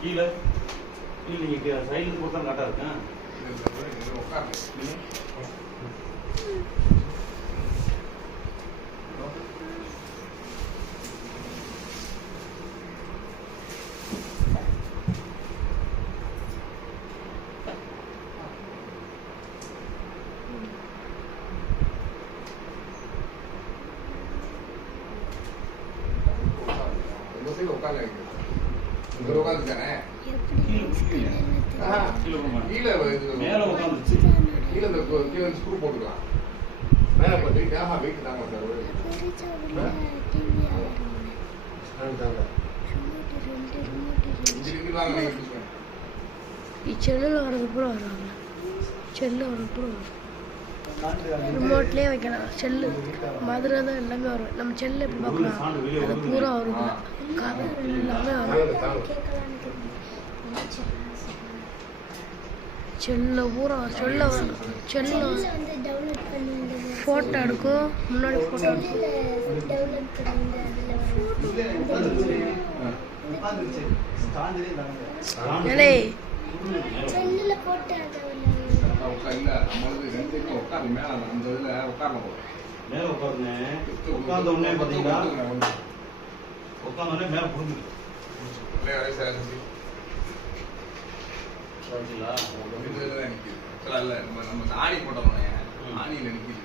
கீழே நீங்க சைடுல போட்டா கரெக்டா இருக்கேன். போட்டுக்கலாம் மேல போட்டு வெயிட் தாங்க செல்லில் வரதுப்புறம் வருவாங்க. செல்லு வரதுப்புறம் ரிமோட்லேயே வைக்கலாம். செல்லு மதுரை தான் எல்லாமே வரும். நம்ம செல்லு எப்படி பார்க்கலாம், அது பூரா வருது. கதை எல்லாமே வரும். செல்ல பூரா செல்ல செல்ல ஃபோட்டோ எடுக்கும். முன்னாடி ஃபோட்டோ எடுக்கும். ஏலே மேல உட்காருங்க. உட்கார்ந்த உடனே பாத்தீங்கன்னா உட்கார்ந்த மேல புரிஞ்சு நம்ம ஆணி போட்டோம்னே ஆணியில நிக்குது.